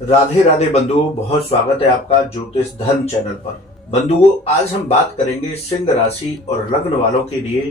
राधे राधे बंधुओं, बहुत स्वागत है आपका ज्योतिष धर्म चैनल पर। बंधुओं, आज हम बात करेंगे सिंह राशि और लग्न वालों के लिए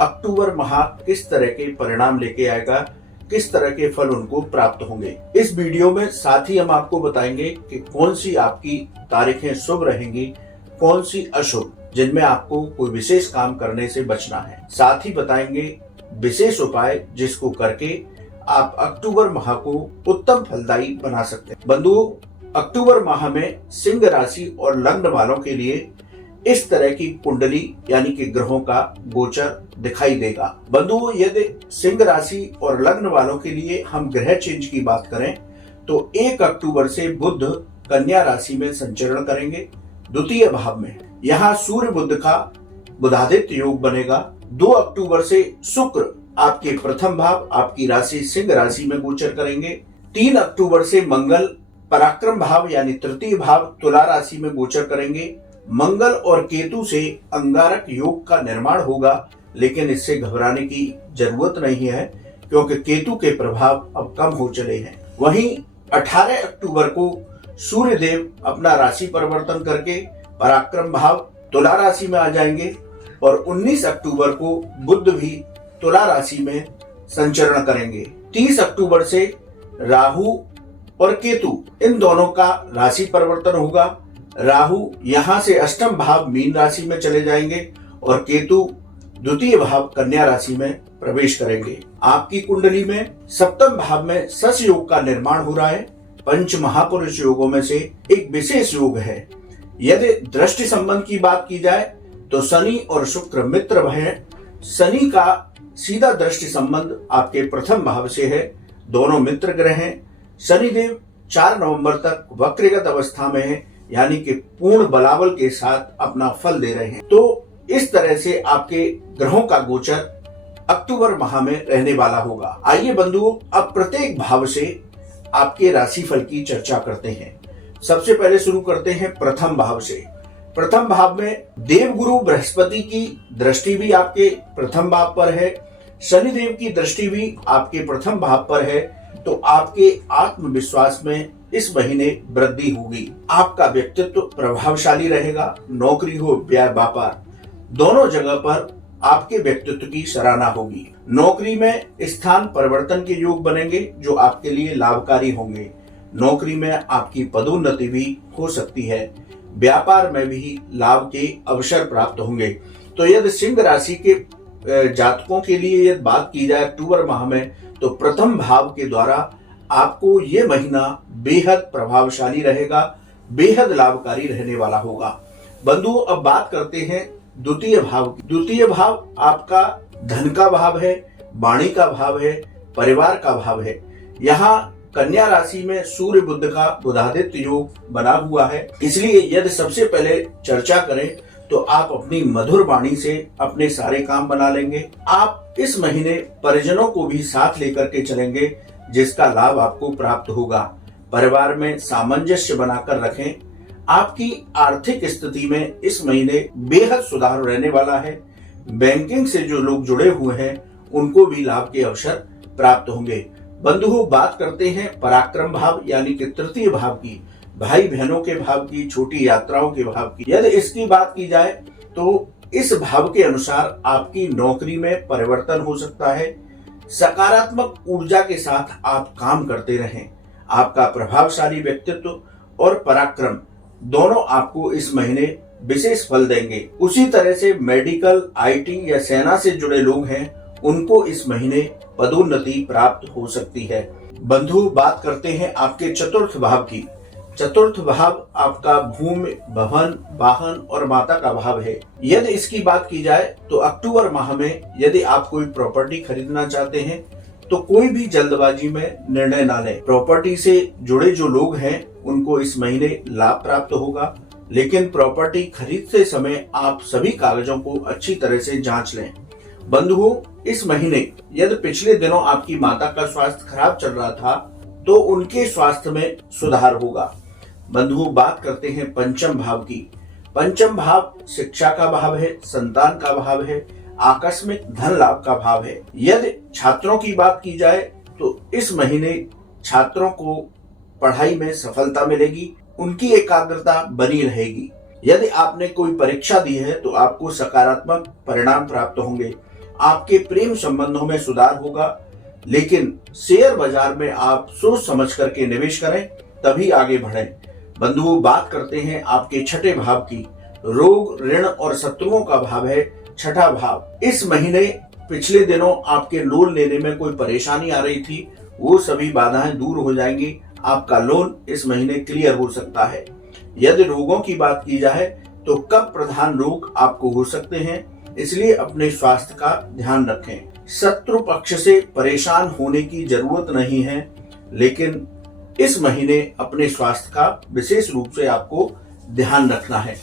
अक्टूबर माह किस तरह के परिणाम लेके आएगा, किस तरह के फल उनको प्राप्त होंगे। इस वीडियो में साथ ही हम आपको बताएंगे कि कौन सी आपकी तारीखें शुभ रहेंगी, कौन सी अशुभ, जिनमें आपको कोई विशेष काम करने से बचना है। साथ ही बताएंगे विशेष उपाय जिसको करके आप अक्टूबर माह को उत्तम फलदायी बना सकते हैं। बंधुओं, अक्टूबर माह में सिंह राशि और लग्न वालों के लिए इस तरह की कुंडली यानी कि ग्रहों का गोचर दिखाई देगा। बंधुओं, यदि सिंह राशि और लग्न वालों के लिए हम ग्रह चेंज की बात करें तो 1 अक्टूबर से बुध कन्या राशि में संचरण करेंगे द्वितीय भाव में। यहाँ सूर्य बुध का बुधादित्य योग बनेगा। 2 अक्टूबर से शुक्र आपके प्रथम भाव आपकी राशि सिंह राशि में गोचर करेंगे। 3 अक्टूबर से मंगल पराक्रम भाव यानी तृतीय भाव तुला राशि में गोचर करेंगे। मंगल और केतु से अंगारक योग का निर्माण होगा, लेकिन इससे घबराने की जरूरत नहीं है क्योंकि केतु के प्रभाव अब कम हो चले हैं। वहीं 18 अक्टूबर को सूर्य देव अपना राशि परिवर्तन करके पराक्रम भाव तुला राशि में आ जाएंगे और 19 अक्टूबर को बुध भी तुला राशि में संचरण करेंगे। 30 अक्टूबर से राहु और केतु इन दोनों का राशि परिवर्तन होगा। राहु यहां से अष्टम भाव मीन राशि में चले जाएंगे और केतु द्वितीय भाव कन्या राशि में प्रवेश करेंगे। आपकी कुंडली में सप्तम भाव में सस योग का निर्माण हो रहा है। पंच महापुरुष योगों में से एक विशेष योग है। यदि दृष्टि संबंध की बात की जाए तो शनि और शुक्र मित्र हैं। शनि का सीधा दृष्टि संबंध आपके प्रथम भाव से है। दोनों मित्र ग्रह हैं। शनिदेव 4 नवंबर तक वक्रीगत अवस्था में है, यानी कि पूर्ण बलाबल के साथ अपना फल दे रहे हैं। तो इस तरह से आपके ग्रहों का गोचर अक्टूबर माह में रहने वाला होगा। आइए बंधुओं, अब प्रत्येक भाव से आपके राशिफल की चर्चा करते हैं। सबसे पहले शुरू करते हैं प्रथम भाव से। प्रथम भाव में देवगुरु बृहस्पति की दृष्टि भी आपके प्रथम भाव पर है, शनिदेव की दृष्टि भी आपके प्रथम भाव पर है। तो आपके आत्मविश्वास में इस महीने वृद्धि होगी। आपका व्यक्तित्व प्रभावशाली रहेगा। नौकरी हो व्यापार, दोनों जगह पर आपके व्यक्तित्व की सराहना होगी। नौकरी में स्थान परिवर्तन के योग बनेंगे जो आपके लिए लाभकारी होंगे। नौकरी में आपकी पदोन्नति भी हो सकती है। व्यापार में भी लाभ के अवसर प्राप्त होंगे। तो यदि सिंह राशि के जातकों के लिए यदि बात की जाए अक्टूबर माह में, तो प्रथम भाव के द्वारा आपको ये महीना बेहद प्रभावशाली रहेगा, बेहद लाभकारी रहने वाला होगा। बंधुओं, अब बात करते हैं द्वितीय भाव की। द्वितीय भाव आपका धन का भाव है, वाणी का भाव है, परिवार का भाव है। यहाँ कन्या राशि में सूर्य बुध का बुधादित्य योग बना हुआ है। इसलिए यदि सबसे पहले चर्चा करें तो आप अपनी मधुर वाणी से अपने सारे काम बना लेंगे। आप इस महीने परिजनों को भी साथ लेकर के चलेंगे जिसका लाभ आपको प्राप्त होगा। परिवार में सामंजस्य बनाकर रखें। आपकी आर्थिक स्थिति में इस महीने बेहद सुधार रहने वाला है। बैंकिंग से जो लोग जुड़े हुए हैं उनको भी लाभ के अवसर प्राप्त होंगे। बंधुओं, बात करते हैं पराक्रम भाव यानी कि तृतीय भाव की, भाई बहनों के भाव की, छोटी यात्राओं के भाव की। यदि इसकी बात की जाए तो इस भाव के अनुसार आपकी नौकरी में परिवर्तन हो सकता है। सकारात्मक ऊर्जा के साथ आप काम करते रहें। आपका प्रभावशाली व्यक्तित्व और पराक्रम दोनों आपको इस महीने विशेष फल देंगे। उसी तरह से मेडिकल, IT या सेना से जुड़े लोग हैं, उनको इस महीने पदोन्नति प्राप्त हो सकती है। बंधु, बात करते हैं आपके चतुर्थ भाव की। चतुर्थ भाव आपका भूमि, भवन, वाहन और माता का भाव है। यदि इसकी बात की जाए तो अक्टूबर माह में यदि आप कोई प्रॉपर्टी खरीदना चाहते हैं तो कोई भी जल्दबाजी में निर्णय ना लें। प्रॉपर्टी से जुड़े जो लोग हैं उनको इस महीने लाभ प्राप्त होगा, लेकिन प्रॉपर्टी खरीदते समय आप सभी कागजों को अच्छी तरह से जांच लें। बंधुओं, इस महीने यदि पिछले दिनों आपकी माता का स्वास्थ्य खराब चल रहा था तो उनके स्वास्थ्य में सुधार होगा। बंधुओं, बात करते हैं पंचम भाव की। पंचम भाव शिक्षा का भाव है, संतान का भाव है, आकस्मिक धन लाभ का भाव है। यदि छात्रों की बात की जाए तो इस महीने छात्रों को पढ़ाई में सफलता मिलेगी, उनकी एकाग्रता बनी रहेगी। यदि आपने कोई परीक्षा दी है तो आपको सकारात्मक परिणाम प्राप्त होंगे। आपके प्रेम संबंधों में सुधार होगा, लेकिन शेयर बाजार में आप सोच समझ करके निवेश करें, तभी आगे बढ़ें। बंधुओं, बात करते हैं आपके छठे भाव की। रोग, ऋण और शत्रुओं का भाव है छठा भाव। इस महीने पिछले दिनों आपके लोन लेने में कोई परेशानी आ रही थी, वो सभी बाधाएं दूर हो जाएंगी। आपका लोन इस महीने क्लियर हो सकता है। यदि रोगों की बात की जाए तो कफ प्रधान रोग आपको हो सकते हैं, इसलिए अपने स्वास्थ्य का ध्यान रखें। शत्रु पक्ष से परेशान होने की जरूरत नहीं है, लेकिन इस महीने अपने स्वास्थ्य का विशेष रूप से आपको ध्यान रखना है।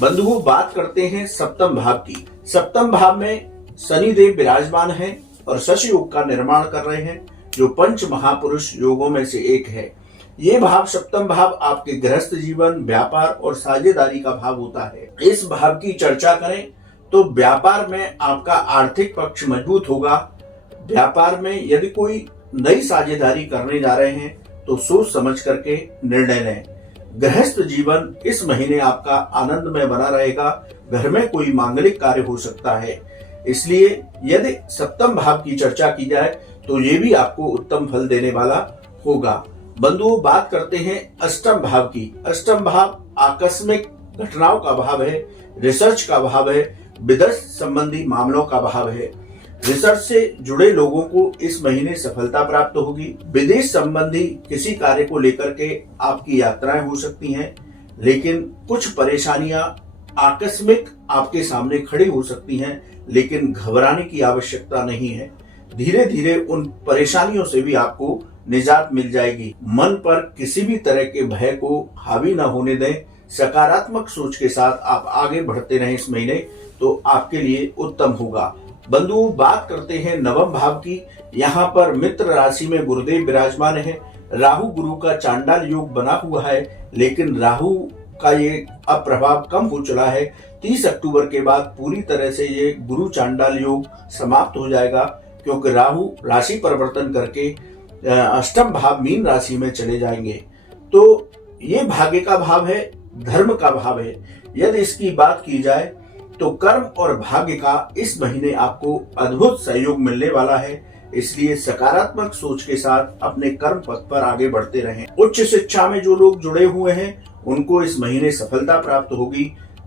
बंधुओं, बात करते हैं सप्तम भाव की। सप्तम भाव में शनिदेव विराजमान हैं और शशि योग का निर्माण कर रहे हैं, जो पंच महापुरुष योगों में से एक है। ये भाव, सप्तम भाव, आपके गृहस्थ जीवन, व्यापार और साझेदारी का भाव होता है। इस भाव की चर्चा करें तो व्यापार में आपका आर्थिक पक्ष मजबूत होगा। व्यापार में यदि कोई नई साझेदारी करने जा रहे हैं तो सोच समझ करके निर्णय लें। गृहस्थ जीवन इस महीने आपका आनंदमय बना रहेगा। घर में कोई मांगलिक कार्य हो सकता है, इसलिए यदि सप्तम भाव की चर्चा की जाए तो ये भी आपको उत्तम फल देने वाला होगा। बंधुओं, बात करते हैं अष्टम भाव की। अष्टम भाव आकस्मिक घटनाओं का भाव है, रिसर्च का भाव है, विदेश संबंधी मामलों का भाव है। रिसर्च से जुड़े लोगों को इस महीने सफलता प्राप्त होगी। विदेश संबंधी किसी कार्य को लेकर के आपकी यात्राएं हो सकती हैं, लेकिन कुछ परेशानियां आकस्मिक आपके सामने खड़ी हो सकती हैं, लेकिन घबराने की आवश्यकता नहीं है। धीरे धीरे उन परेशानियों से भी आपको निजात मिल जाएगी। मन पर किसी भी तरह के भय को हावी न होने दें। सकारात्मक सोच के साथ आप आगे बढ़ते रहें इस महीने, तो आपके लिए उत्तम होगा। बंधुओं, बात करते हैं नवम भाव की। यहाँ पर मित्र राशि में गुरुदेव विराजमान है। राहु गुरु का चांडाल योग बना हुआ है, लेकिन राहु का ये अब प्रभाव कम हो चला है। 30 अक्टूबर के बाद पूरी तरह से ये गुरु चांडाल योग समाप्त हो जाएगा, क्योंकि राहु राशि परिवर्तन करके अष्टम भाव मीन राशि में चले जाएंगे। तो ये भाग्य का भाव है, धर्म का भाव है। यदि इसकी बात की जाए तो कर्म और भाग्य का इस महीने आपको अद्भुत सहयोग मिलने वाला है, इसलिए सकारात्मक सोच के साथ अपने कर्म पथ पर आगे बढ़ते रहें। उच्च शिक्षा में जो लोग जुड़े हुए हैं उनको इस महीने सफलता प्राप्त होगी।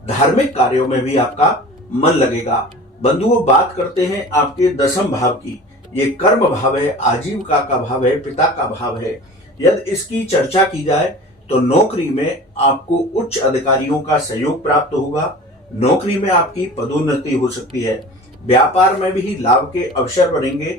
धार्मिक कार्यों में भी आपका मन लगेगा। बंधुओं, बात करते हैं आपके दसम भाव की। ये कर्म भाव है, आजीविका का भाव है, पिता का भाव है। यदि इसकी चर्चा की जाए तो नौकरी में आपको उच्च अधिकारियों का सहयोग प्राप्त होगा। नौकरी में आपकी पदोन्नति हो सकती है। व्यापार में भी लाभ के अवसर बनेंगे।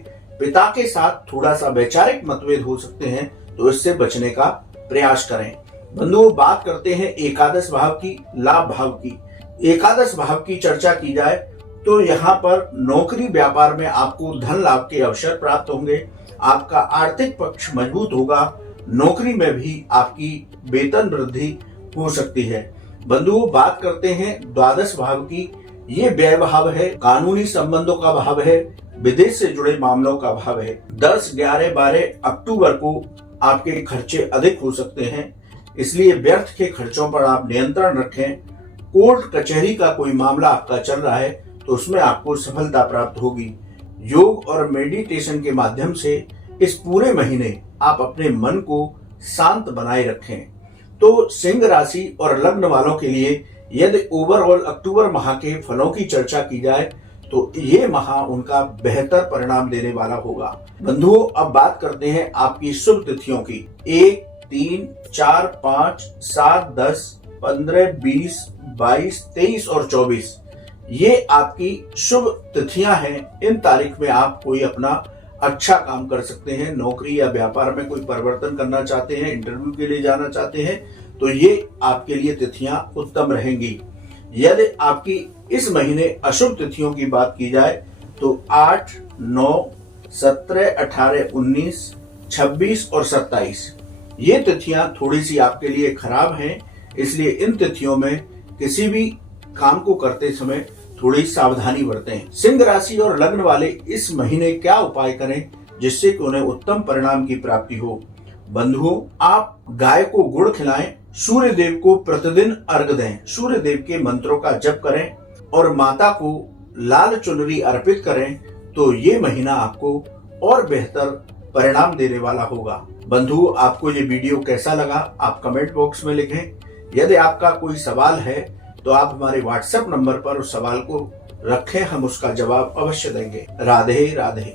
पिता के साथ थोड़ा सा वैचारिक मतभेद हो सकते हैं, तो इससे बचने का प्रयास करें। बंधुओं, बात करते हैं एकादश भाव की, लाभ भाव की। एकादश भाव की चर्चा की जाए तो यहाँ पर नौकरी व्यापार में आपको धन लाभ के अवसर प्राप्त होंगे। आपका आर्थिक पक्ष मजबूत होगा। नौकरी में भी आपकी वेतन वृद्धि हो सकती है। बंधुओं, बात करते हैं द्वादश भाव की। ये व्यय भाव है, कानूनी संबंधों का भाव है, विदेश से जुड़े मामलों का भाव है। 10, 11, 12 अक्टूबर को आपके खर्चे अधिक हो सकते हैं, इसलिए व्यर्थ के खर्चों पर आप नियंत्रण रखें। कोर्ट कचहरी का कोई मामला आपका चल रहा है तो उसमें आपको सफलता प्राप्त होगी। योग और मेडिटेशन के माध्यम से इस पूरे महीने आप अपने मन को शांत बनाए रखें। तो सिंह राशि और लग्न वालों के लिए यदि ओवरऑल अक्टूबर माह के फलों की चर्चा की जाए तो ये माह उनका बेहतर परिणाम देने वाला होगा। बंधुओं, अब बात करते हैं आपकी शुभ तिथियों की। 1, 3, 4, 5, 7, 10, 15, 20, 22, 23 और 24 ये आपकी शुभ तिथियां हैं। इन तारीख में आप कोई अपना अच्छा काम कर सकते हैं। नौकरी या व्यापार में कोई परिवर्तन करना चाहते हैं, इंटरव्यू के लिए जाना चाहते हैं, तो ये आपके लिए तिथियां उत्तम रहेंगी। यदि आपकी इस महीने अशुभ तिथियों की बात की जाए तो 8, 9, 17, 18, 19, 26 और 27 ये तिथियां थोड़ी सी आपके लिए खराब हैं, इसलिए इन तिथियों में किसी भी काम को करते समय थोड़ी सावधानी बरतें। सिंह राशि और लग्न वाले इस महीने क्या उपाय करें जिससे कि उन्हें उत्तम परिणाम की प्राप्ति हो। बंधुओं, आप गाय को गुड़ खिलाएं, सूर्य देव को प्रतिदिन अर्घ दें, सूर्य देव के मंत्रों का जप करें और माता को लाल चुनरी अर्पित करें तो ये महीना आपको और बेहतर परिणाम देने वाला होगा। बंधु, आपको ये वीडियो कैसा लगा आप कमेंट बॉक्स में लिखें। यदि आपका कोई सवाल है तो आप हमारे व्हाट्सएप नंबर पर उस सवाल को रखें, हम उसका जवाब अवश्य देंगे। राधे राधे।